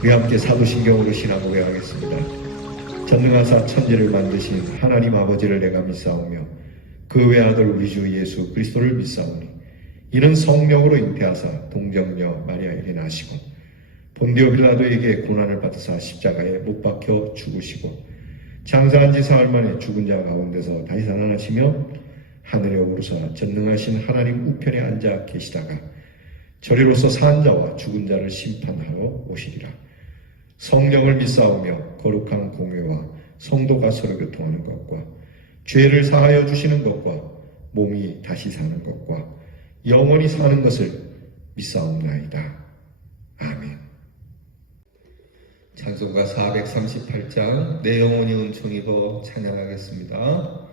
우리 함께 사도신경으로 신앙 고백하겠습니다. 전능하사 천지를 만드신 하나님 아버지를 내가 믿사오며 그 외아들 우리 주 예수 그리스도를 믿사오니 이는 성령으로 잉태하사 동정녀 마리아에게 나시고 본디오 빌라도에게 고난을 받으사 십자가에 못 박혀 죽으시고 장사한 지 사흘 만에 죽은 자 가운데서 다시 살아나시며 하늘에 오르사 전능하신 하나님 우편에 앉아 계시다가 저리로서 산 자와 죽은 자를 심판하러 오시리라. 성령을 믿사오며 거룩한 공회와 성도가 서로 교통하는 것과 죄를 사하여 주시는 것과 몸이 다시 사는 것과 영원히 사는 것을 믿사옵나이다. 아멘. 찬송가 438장 내 영혼이 은총 입어 찬양하겠습니다.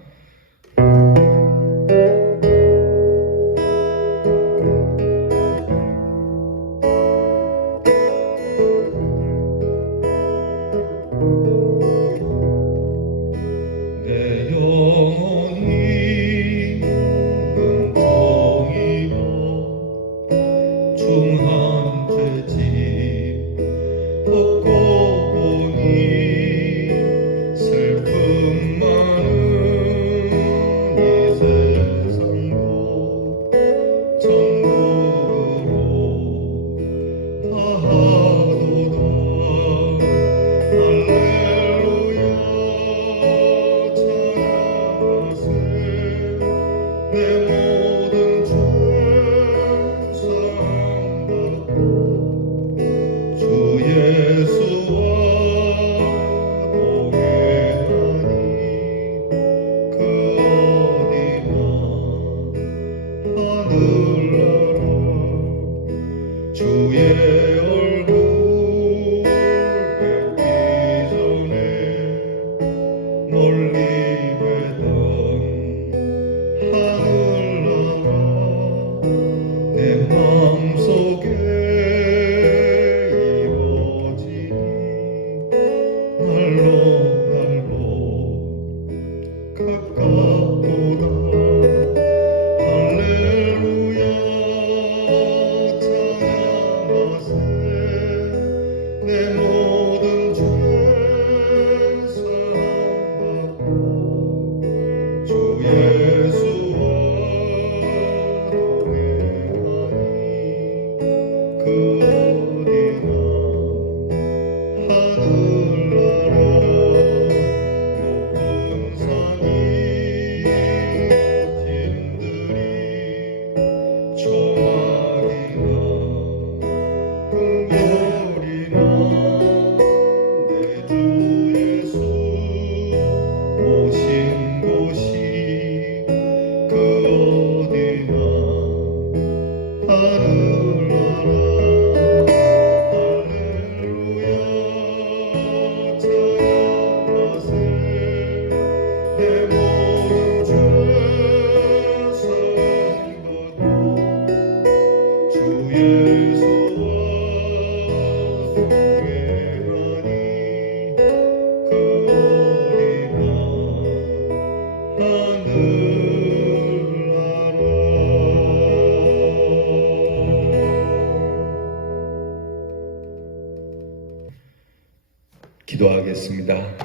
기도하겠습니다.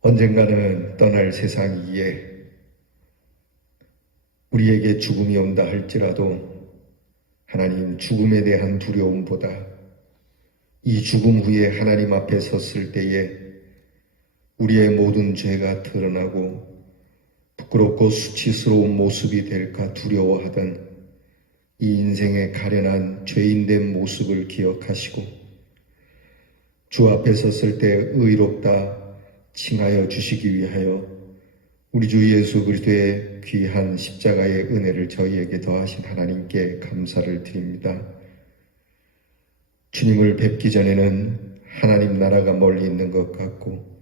언젠가는 떠날 세상이기에 우리에게 죽음이 온다 할지라도 하나님 죽음에 대한 두려움보다 이 죽음 후에 하나님 앞에 섰을 때에 우리의 모든 죄가 드러나고 부끄럽고 수치스러운 모습이 될까 두려워하던 이 인생의 가련한 죄인된 모습을 기억하시고 주 앞에 섰을 때 의롭다 칭하여 주시기 위하여 우리 주 예수 그리스도의 귀한 십자가의 은혜를 저희에게 더하신 하나님께 감사를 드립니다. 주님을 뵙기 전에는 하나님 나라가 멀리 있는 것 같고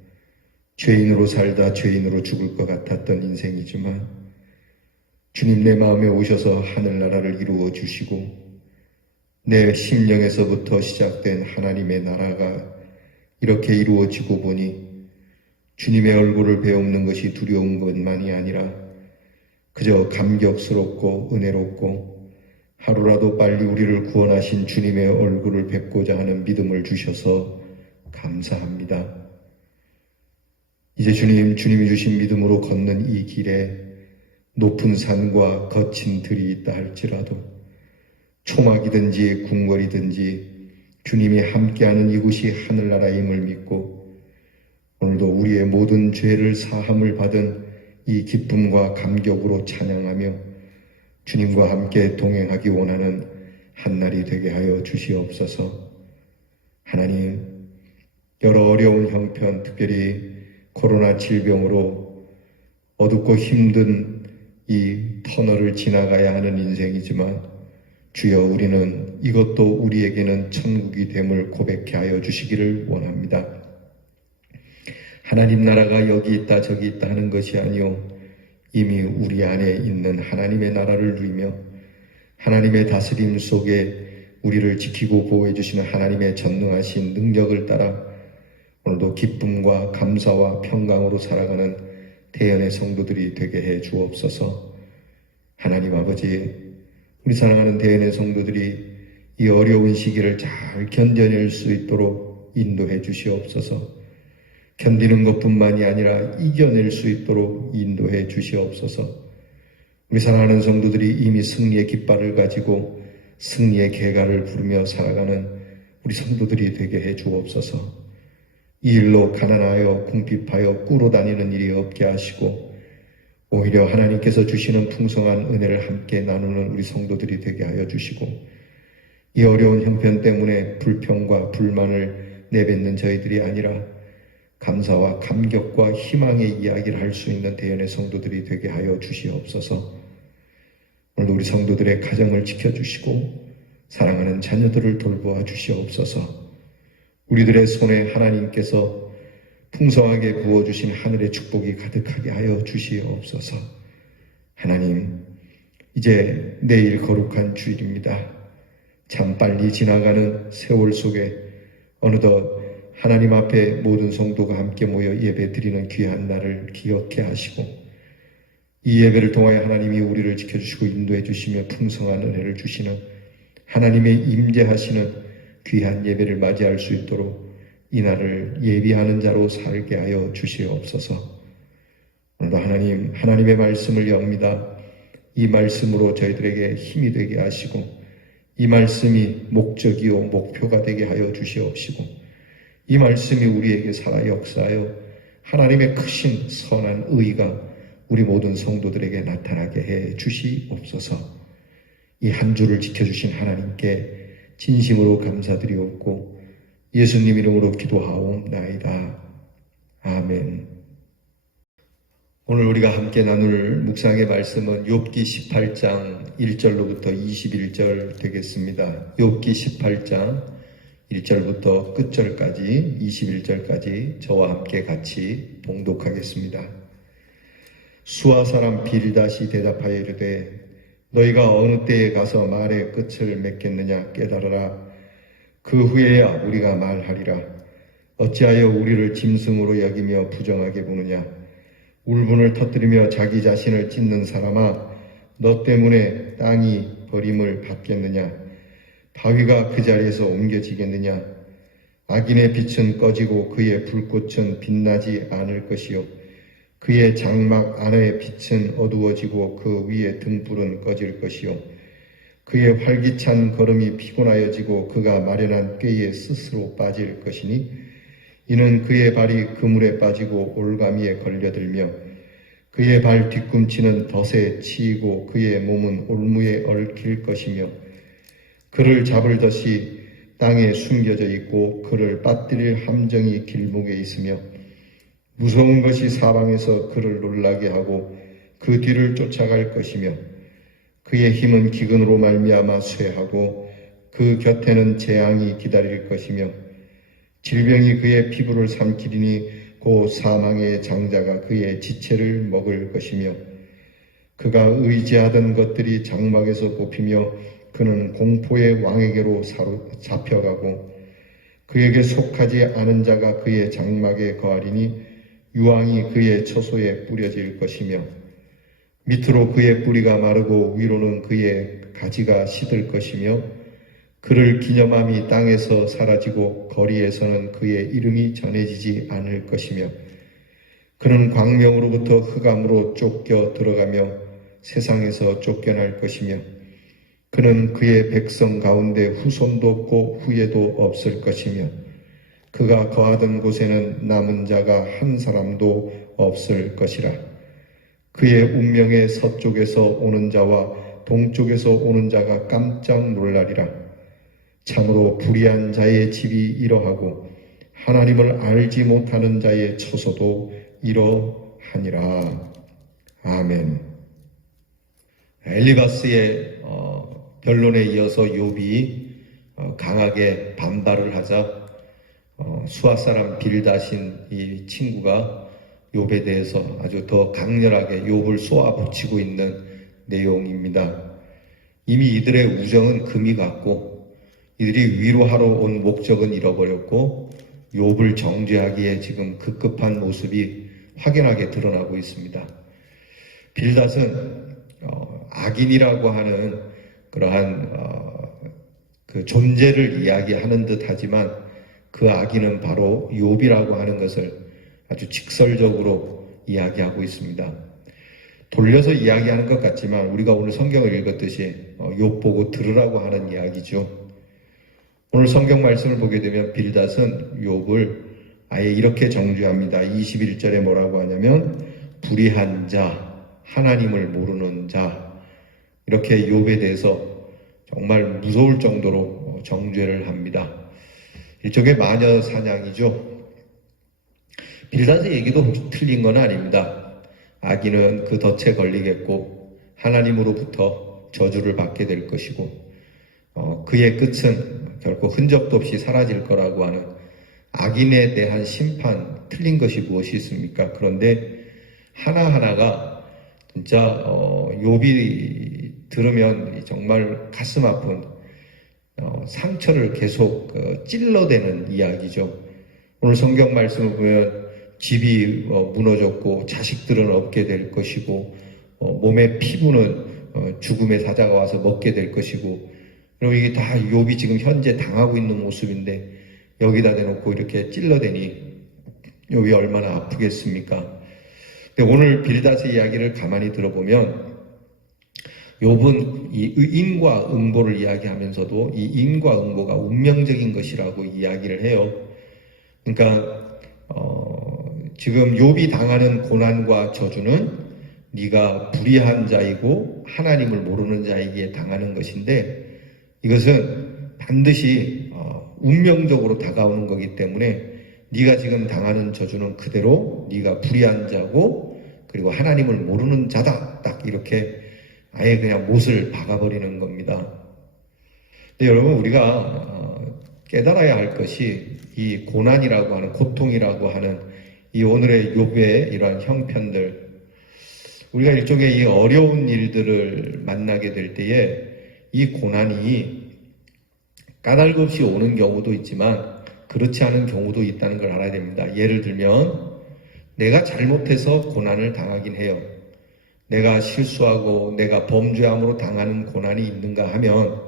죄인으로 살다 죄인으로 죽을 것 같았던 인생이지만 주님 내 마음에 오셔서 하늘나라를 이루어 주시고 내 심령에서부터 시작된 하나님의 나라가 이렇게 이루어지고 보니 주님의 얼굴을 배우는 것이 두려운 것만이 아니라 그저 감격스럽고 은혜롭고 하루라도 빨리 우리를 구원하신 주님의 얼굴을 뵙고자 하는 믿음을 주셔서 감사합니다. 이제 주님이 주신 믿음으로 걷는 이 길에 높은 산과 거친 들이 있다 할지라도 초막이든지 궁궐이든지 주님이 함께하는 이곳이 하늘나라임을 믿고 오늘도 우리의 모든 죄를 사함을 받은 이 기쁨과 감격으로 찬양하며 주님과 함께 동행하기 원하는 한날이 되게 하여 주시옵소서. 하나님, 여러 어려운 형편, 특별히 코로나 질병으로 어둡고 힘든 이 터널을 지나가야 하는 인생이지만 주여, 우리는 이것도 우리에게는 천국이 됨을 고백해 하여 주시기를 원합니다. 하나님 나라가 여기 있다 저기 있다 하는 것이 아니요, 이미 우리 안에 있는 하나님의 나라를 누리며 하나님의 다스림 속에 우리를 지키고 보호해 주시는 하나님의 전능하신 능력을 따라 오늘도 기쁨과 감사와 평강으로 살아가는 대연의 성도들이 되게 해 주옵소서. 하나님 아버지, 우리 사랑하는 대연의 성도들이 이 어려운 시기를 잘 견뎌낼 수 있도록 인도해 주시옵소서. 견디는 것뿐만이 아니라 이겨낼 수 있도록 인도해 주시옵소서. 우리 사랑하는 성도들이 이미 승리의 깃발을 가지고 승리의 계가를 부르며 살아가는 우리 성도들이 되게 해 주옵소서. 이 일로 가난하여 궁핍하여 꾸러 다니는 일이 없게 하시고 오히려 하나님께서 주시는 풍성한 은혜를 함께 나누는 우리 성도들이 되게 하여 주시고 이 어려운 형편 때문에 불평과 불만을 내뱉는 저희들이 아니라 감사와 감격과 희망의 이야기를 할 수 있는 대연의 성도들이 되게 하여 주시옵소서. 오늘도 우리 성도들의 가정을 지켜주시고 사랑하는 자녀들을 돌보아 주시옵소서. 우리들의 손에 하나님께서 풍성하게 부어주신 하늘의 축복이 가득하게 하여 주시옵소서. 하나님, 이제 내일 거룩한 주일입니다. 참 빨리 지나가는 세월 속에 어느덧 하나님 앞에 모든 성도가 함께 모여 예배 드리는 귀한 날을 기억해 하시고 이 예배를 통하여 하나님이 우리를 지켜주시고 인도해 주시며 풍성한 은혜를 주시는 하나님의 임재하시는 귀한 예배를 맞이할 수 있도록 이 날을 예비하는 자로 살게 하여 주시옵소서. 오늘도 하나님, 하나님의 말씀을 엽니다. 이 말씀으로 저희들에게 힘이 되게 하시고 이 말씀이 목적이요 목표가 되게 하여 주시옵시고 이 말씀이 우리에게 살아 역사하여 하나님의 크신 선한 의가 우리 모든 성도들에게 나타나게 해 주시옵소서. 이 한 주를 지켜주신 하나님께 진심으로 감사드리옵고 예수님 이름으로 기도하옵나이다. 아멘. 오늘 우리가 함께 나눌 묵상의 말씀은 욥기 18장 1절로부터 21절 되겠습니다. 욥기 18장 1절부터 끝절까지 21절까지 저와 함께 같이 봉독하겠습니다. 수아 사람 빌닷이 대답하여 이르되 너희가 어느 때에 가서 말의 끝을 맺겠느냐 깨달으라. 그 후에야 우리가 말하리라. 어찌하여 우리를 짐승으로 여기며 부정하게 보느냐. 울분을 터뜨리며 자기 자신을 찢는 사람아, 너 때문에 땅이 버림을 받겠느냐. 바위가 그 자리에서 옮겨지겠느냐. 악인의 빛은 꺼지고 그의 불꽃은 빛나지 않을 것이요 그의 장막 안의 빛은 어두워지고 그 위에 등불은 꺼질 것이요 그의 활기찬 걸음이 피곤하여지고 그가 마련한 꾀에 스스로 빠질 것이니 이는 그의 발이 그물에 빠지고 올가미에 걸려들며 그의 발 뒤꿈치는 덫에 치이고 그의 몸은 올무에 얽힐 것이며 그를 잡을 덫이 땅에 숨겨져 있고 그를 빠뜨릴 함정이 길목에 있으며 무서운 것이 사방에서 그를 놀라게 하고 그 뒤를 쫓아갈 것이며 그의 힘은 기근으로 말미암아 쇠하고 그 곁에는 재앙이 기다릴 것이며 질병이 그의 피부를 삼키리니 곧 사망의 장자가 그의 지체를 먹을 것이며 그가 의지하던 것들이 장막에서 뽑히며 그는 공포의 왕에게로 잡혀가고 그에게 속하지 않은 자가 그의 장막에 거하리니 유황이 그의 처소에 뿌려질 것이며 밑으로 그의 뿌리가 마르고 위로는 그의 가지가 시들 것이며 그를 기념함이 땅에서 사라지고 거리에서는 그의 이름이 전해지지 않을 것이며 그는 광명으로부터 흑암으로 쫓겨 들어가며 세상에서 쫓겨날 것이며 그는 그의 백성 가운데 후손도 없고 후예도 없을 것이며 그가 거하던 곳에는 남은 자가 한 사람도 없을 것이라. 그의 운명의 서쪽에서 오는 자와 동쪽에서 오는 자가 깜짝 놀라리라. 참으로 불의한 자의 집이 이러하고 하나님을 알지 못하는 자의 처소도 이러하니라. 아멘. 엘리바스의 변론에 이어서 욥이 강하게 반발을 하자 수아 사람 빌닷인 이 친구가 욥에 대해서 아주 더 강렬하게 욥을 쏘아붙이고 있는 내용입니다. 이미 이들의 우정은 금이 갔고 이들이 위로하러 온 목적은 잃어버렸고 욥을 정죄하기에 지금 급급한 모습이 확연하게 드러나고 있습니다. 빌닷은 악인이라고 하는 그러한 그 존재를 이야기하는 듯 하지만 그 악인은 바로 욥이라고 하는 것을 아주 직설적으로 이야기하고 있습니다. 돌려서 이야기하는 것 같지만 우리가 오늘 성경을 읽었듯이 욥 보고 들으라고 하는 이야기죠. 오늘 성경 말씀을 보게 되면 빌닷은 욥을 아예 이렇게 정죄합니다. 21절에 뭐라고 하냐면 불의한 자, 하나님을 모르는 자, 이렇게 욥에 대해서 정말 무서울 정도로 정죄를 합니다. 일종의 마녀 사냥이죠. 빌닷의 얘기도 혹시 틀린 건 아닙니다. 악인은 그 덫에 걸리겠고 하나님으로부터 저주를 받게 될 것이고 그의 끝은 결코 흔적도 없이 사라질 거라고 하는 악인에 대한 심판, 틀린 것이 무엇이 있습니까? 그런데 하나하나가 진짜 욥이 들으면 정말 가슴 아픈 상처를 계속 찔러대는 이야기죠. 오늘 성경 말씀을 보면 집이 무너졌고 자식들은 없게 될 것이고 몸의 피부는 죽음의 사자가 와서 먹게 될 것이고, 여러분 이게 다 욥이 지금 현재 당하고 있는 모습인데 여기다 대놓고 이렇게 찔러대니 욥이 얼마나 아프겠습니까? 근데 오늘 빌닷의 이야기를 가만히 들어보면 욥은 이 인과 응보를 이야기하면서도 이 인과 응보가 운명적인 것이라고 이야기를 해요. 그러니까 지금 욥이 당하는 고난과 저주는 네가 불의한 자이고 하나님을 모르는 자에게 당하는 것인데 이것은 반드시 운명적으로 다가오는 거기 때문에 네가 지금 당하는 저주는 그대로 네가 불의한 자고 그리고 하나님을 모르는 자다. 딱 이렇게 아예 그냥 못을 박아버리는 겁니다. 근데 여러분 우리가 깨달아야 할 것이 이 고난이라고 하는, 고통이라고 하는 이 오늘의 욥의 이러한 형편들, 우리가 일종의 이 어려운 일들을 만나게 될 때에 이 고난이 까닭 없이 오는 경우도 있지만 그렇지 않은 경우도 있다는 걸 알아야 됩니다. 예를 들면 내가 잘못해서 고난을 당하긴 해요. 내가 실수하고 내가 범죄함으로 당하는 고난이 있는가 하면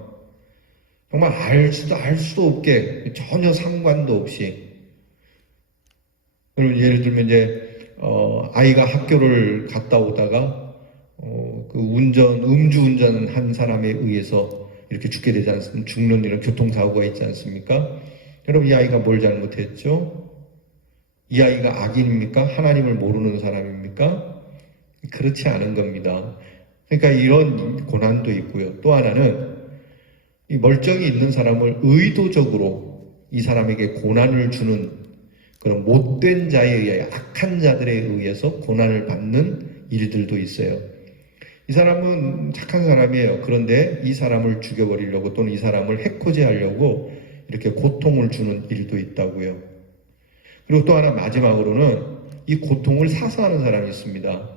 정말 알 수도 없게 전혀 상관도 없이, 예를 들면 이제 아이가 학교를 갔다 오다가 그 음주운전 한 사람에 의해서 이렇게 죽게 되지 않습니까? 죽는 이런 교통사고가 있지 않습니까? 여러분 이 아이가 뭘 잘못했죠? 이 아이가 악인입니까? 하나님을 모르는 사람입니까? 그렇지 않은 겁니다. 그러니까 이런 고난도 있고요. 또 하나는 이 멀쩡히 있는 사람을 의도적으로 이 사람에게 고난을 주는 그런 못된 자에 의해, 악한 자들에 의해서 고난을 받는 일들도 있어요. 이 사람은 착한 사람이에요. 그런데 이 사람을 죽여버리려고 또는 이 사람을 해코지하려고 이렇게 고통을 주는 일도 있다고요. 그리고 또 하나 마지막으로는 이 고통을 사서 하는 사람이 있습니다.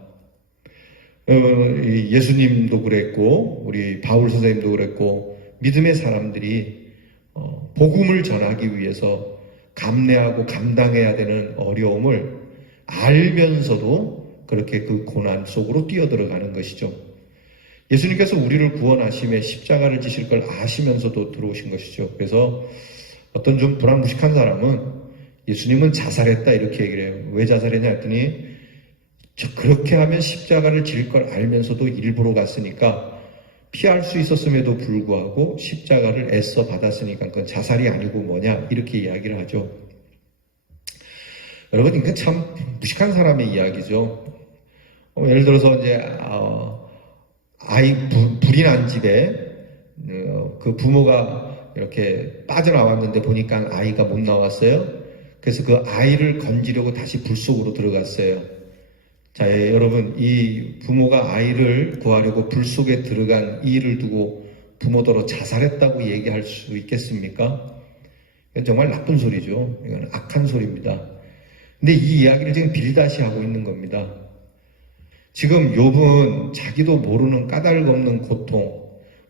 예수님도 그랬고 우리 바울 선생님도 그랬고 믿음의 사람들이 복음을 전하기 위해서 감내하고 감당해야 되는 어려움을 알면서도 그렇게 그 고난 속으로 뛰어들어가는 것이죠. 예수님께서 우리를 구원하심에 십자가를 지실 걸 아시면서도 들어오신 것이죠. 그래서 어떤 좀 불안무식한 사람은 예수님은 자살했다 이렇게 얘기를 해요. 왜 자살했냐 했더니 그렇게 하면 십자가를 질 걸 알면서도 일부러 갔으니까 피할 수 있었음에도 불구하고 십자가를 애써 받았으니까 그건 자살이 아니고 뭐냐 이렇게 이야기를 하죠. 여러분 이게 참 무식한 사람의 이야기죠. 예를 들어서 이제 불이 난 집에 그 부모가 이렇게 빠져나왔는데 보니까 아이가 못 나왔어요. 그래서 그 아이를 건지려고 다시 불 속으로 들어갔어요. 자, 여러분, 이 부모가 아이를 구하려고 불 속에 들어간 이 일을 두고 부모더러 자살했다고 얘기할 수 있겠습니까? 이건 정말 나쁜 소리죠. 이건 악한 소리입니다. 근데 이 이야기를 지금 빌다시 하고 있는 겁니다. 지금 욥은 자기도 모르는 까닭 없는 고통,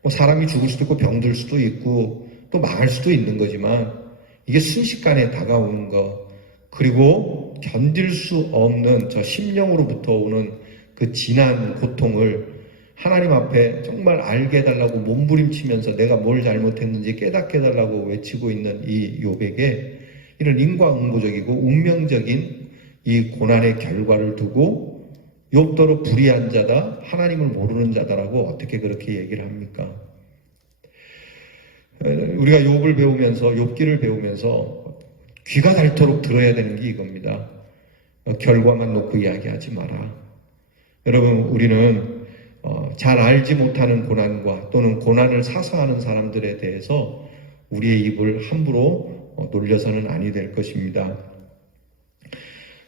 사람이 죽을 수도 있고 병들 수도 있고 또 망할 수도 있는 거지만 이게 순식간에 다가오는 거, 그리고 견딜 수 없는 저 심령으로부터 오는 그 진한 고통을 하나님 앞에 정말 알게 해달라고 몸부림치면서 내가 뭘 잘못했는지 깨닫게 해달라고 외치고 있는 이 욥에게 이런 인과응보적이고 운명적인 이 고난의 결과를 두고 욥더러 불의한 자다, 하나님을 모르는 자다라고 어떻게 그렇게 얘기를 합니까? 우리가 욥을 배우면서, 욥기를 배우면서 귀가 닳도록 들어야 되는 게 이겁니다. 결과만 놓고 이야기하지 마라. 여러분, 우리는 잘 알지 못하는 고난과 또는 고난을 사사하는 사람들에 대해서 우리의 입을 함부로 놀려서는 아니 될 것입니다.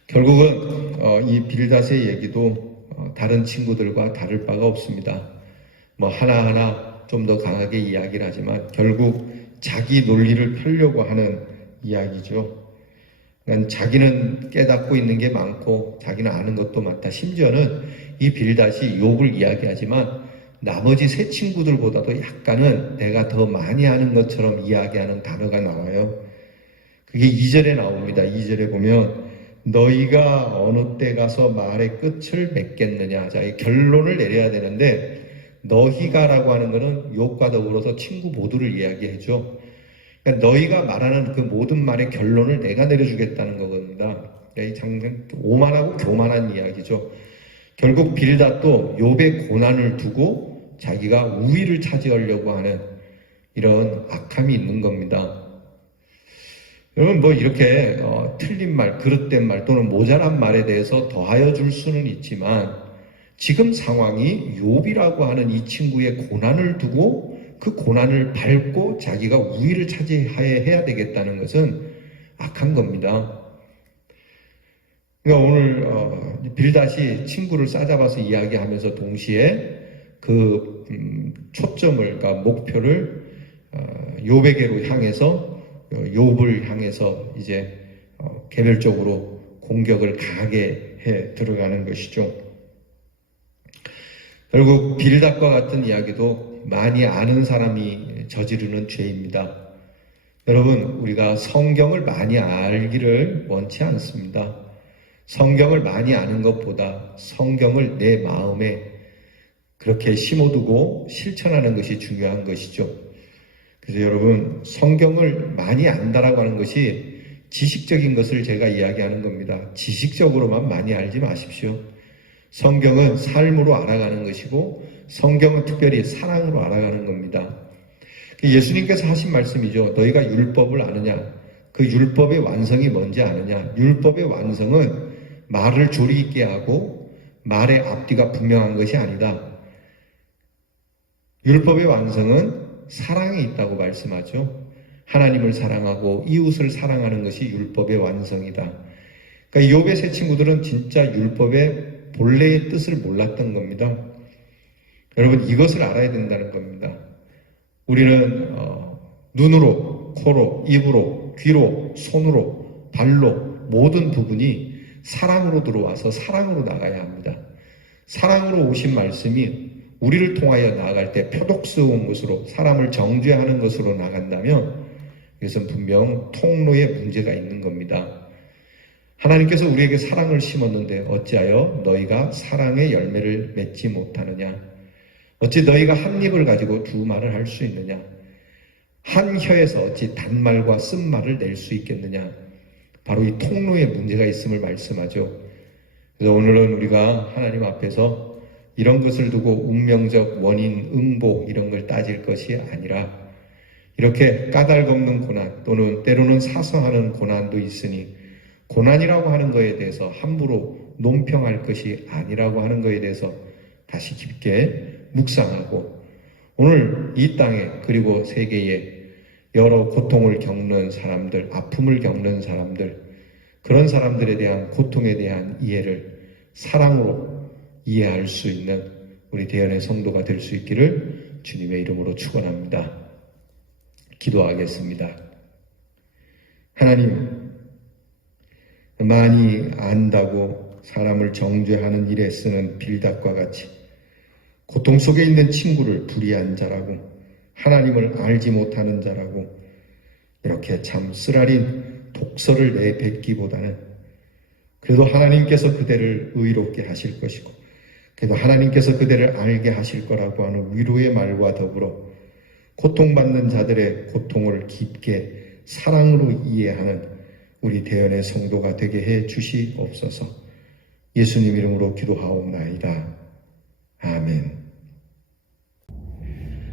결국은 이 빌닷의 얘기도 다른 친구들과 다를 바가 없습니다. 하나하나 좀 더 강하게 이야기를 하지만 결국 자기 논리를 펴려고 하는 이야기죠. 그러니까 자기는 깨닫고 있는 게 많고 자기는 아는 것도 많다. 심지어는 이 빌닷이 욥을 이야기하지만 나머지 세 친구들보다도 약간은 내가 더 많이 아는 것처럼 이야기하는 단어가 나와요. 그게 2절에 나옵니다. 2절에 보면 너희가 어느 때 가서 말의 끝을 맺겠느냐. 자, 이 결론을 내려야 되는데 너희가라고 하는 것은 욥과 더불어서 친구 모두를 이야기해줘. 그러니까 너희가 말하는 그 모든 말의 결론을 내가 내려주겠다는 거겁니다. 이 장면 오만하고 교만한 이야기죠. 결국 빌닷도 욥의 고난을 두고 자기가 우위를 차지하려고 하는 이런 악함이 있는 겁니다. 여러분 이렇게 틀린 말, 그릇된 말 또는 모자란 말에 대해서 더하여 줄 수는 있지만 지금 상황이 욥이라고 하는 이 친구의 고난을 두고 그 고난을 밟고 자기가 우위를 차지해야 되겠다는 것은 악한 겁니다. 그러니까 오늘 빌닷이 친구를 싸잡아서 이야기하면서 동시에 그 초점을, 그러니까 목표를 욥에게로 향해서 욥을 향해서 이제 개별적으로 공격을 강하게 해 들어가는 것이죠. 결국 빌닷과 같은 이야기도 많이 아는 사람이 저지르는 죄입니다. 여러분, 우리가 성경을 많이 알기를 원치 않습니다. 성경을 많이 아는 것보다 성경을 내 마음에 그렇게 심어두고 실천하는 것이 중요한 것이죠. 그래서 여러분, 성경을 많이 안다라고 하는 것이 지식적인 것을 제가 이야기하는 겁니다. 지식적으로만 많이 알지 마십시오. 성경은 삶으로 알아가는 것이고 성경은 특별히 사랑으로 알아가는 겁니다. 예수님께서 하신 말씀이죠. 너희가 율법을 아느냐? 그 율법의 완성이 뭔지 아느냐? 율법의 완성은 말을 조리 있게 하고 말의 앞뒤가 분명한 것이 아니다. 율법의 완성은 사랑에 있다고 말씀하죠. 하나님을 사랑하고 이웃을 사랑하는 것이 율법의 완성이다. 그러니까 욥의 세 친구들은 진짜 율법의 본래의 뜻을 몰랐던 겁니다. 여러분, 이것을 알아야 된다는 겁니다. 우리는 눈으로, 코로, 입으로, 귀로, 손으로, 발로 모든 부분이 사랑으로 들어와서 사랑으로 나가야 합니다. 사랑으로 오신 말씀이 우리를 통하여 나아갈 때 표독스러운 것으로, 사람을 정죄하는 것으로 나간다면 이것은 분명 통로에 문제가 있는 겁니다. 하나님께서 우리에게 사랑을 심었는데 어찌하여 너희가 사랑의 열매를 맺지 못하느냐? 어찌 너희가 한 입을 가지고 두 말을 할 수 있느냐? 한 혀에서 어찌 단말과 쓴말을 낼 수 있겠느냐? 바로 이 통로에 문제가 있음을 말씀하죠. 그래서 오늘은 우리가 하나님 앞에서 이런 것을 두고 운명적 원인, 응보 이런 걸 따질 것이 아니라 이렇게 까닭없는 고난 또는 때로는 사소하는 고난도 있으니 고난이라고 하는 것에 대해서 함부로 논평할 것이 아니라고 하는 것에 대해서 다시 깊게 묵상하고 오늘 이 땅에 그리고 세계에 여러 고통을 겪는 사람들, 아픔을 겪는 사람들, 그런 사람들에 대한 고통에 대한 이해를 사랑으로 이해할 수 있는 우리 대연의 성도가 될 수 있기를 주님의 이름으로 축원합니다. 기도하겠습니다. 하나님, 많이 안다고 사람을 정죄하는 일에 쓰는 빌닷과 같이 고통 속에 있는 친구를 불의한 자라고 하나님을 알지 못하는 자라고 이렇게 참 쓰라린 독설을 내뱉기보다는 그래도 하나님께서 그대를 의롭게 하실 것이고 그래도 하나님께서 그대를 알게 하실 거라고 하는 위로의 말과 더불어 고통받는 자들의 고통을 깊게 사랑으로 이해하는 우리 대연의 성도가 되게 해 주시옵소서. 예수님 이름으로 기도하옵나이다. 아멘.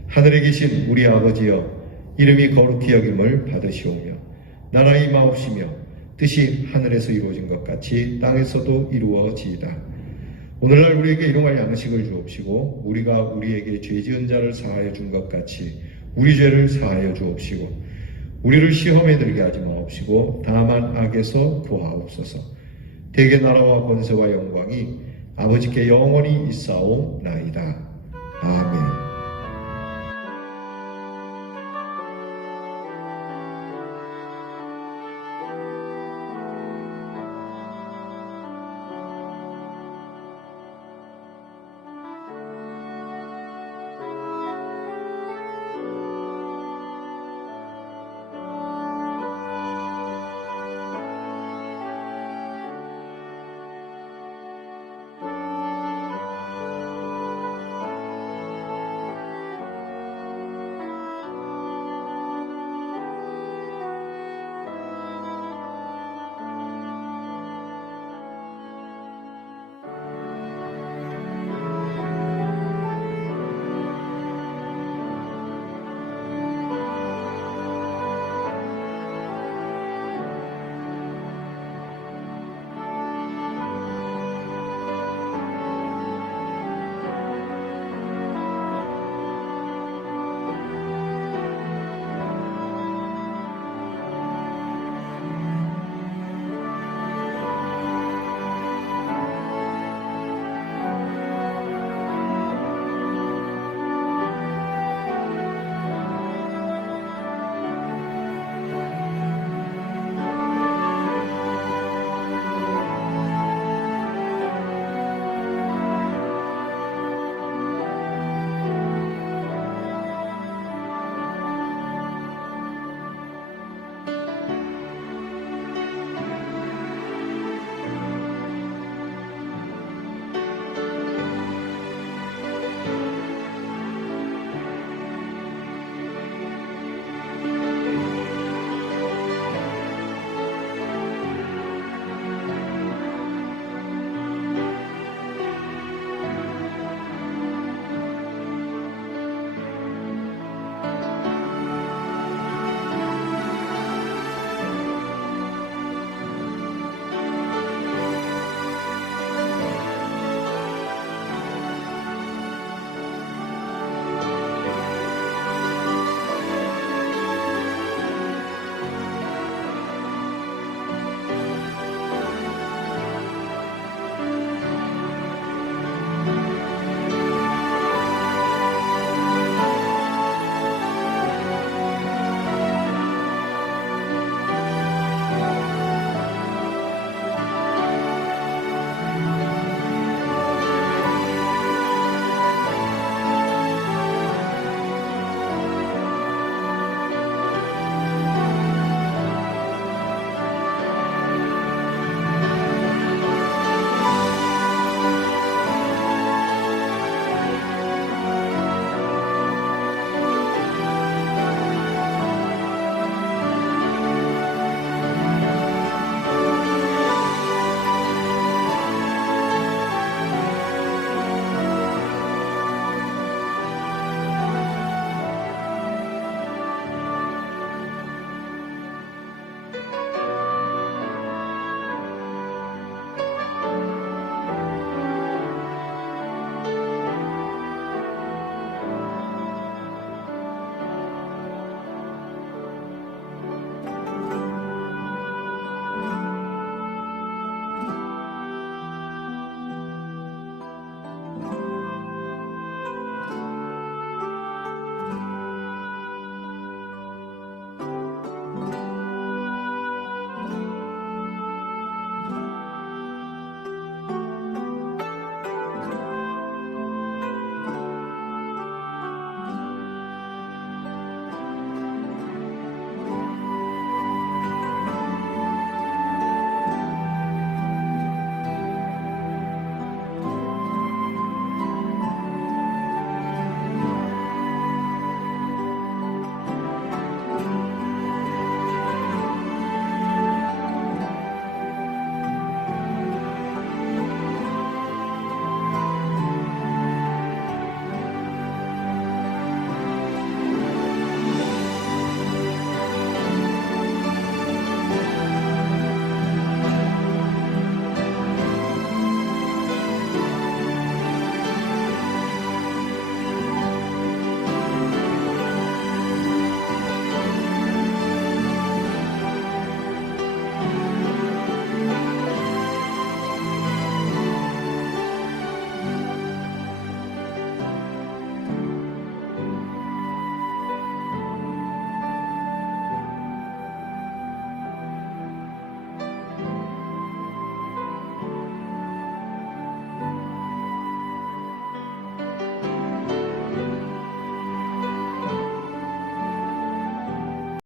하늘에 계신 우리 아버지여, 이름이 거룩히 여김을 받으시오며 나라 임하옵시며 뜻이 하늘에서 이루어진 것 같이 땅에서도 이루어지이다. 오늘날 우리에게 일용할 양식을 주옵시고 우리가 우리에게 죄 지은 자를 사하여 준 것 같이 우리 죄를 사하여 주옵시고 우리를 시험에 들게 하지 마옵시고 다만 악에서 구하옵소서. 대개 나라와 권세와 영광이 아버지께 영원히 있사옵나이다. 아멘.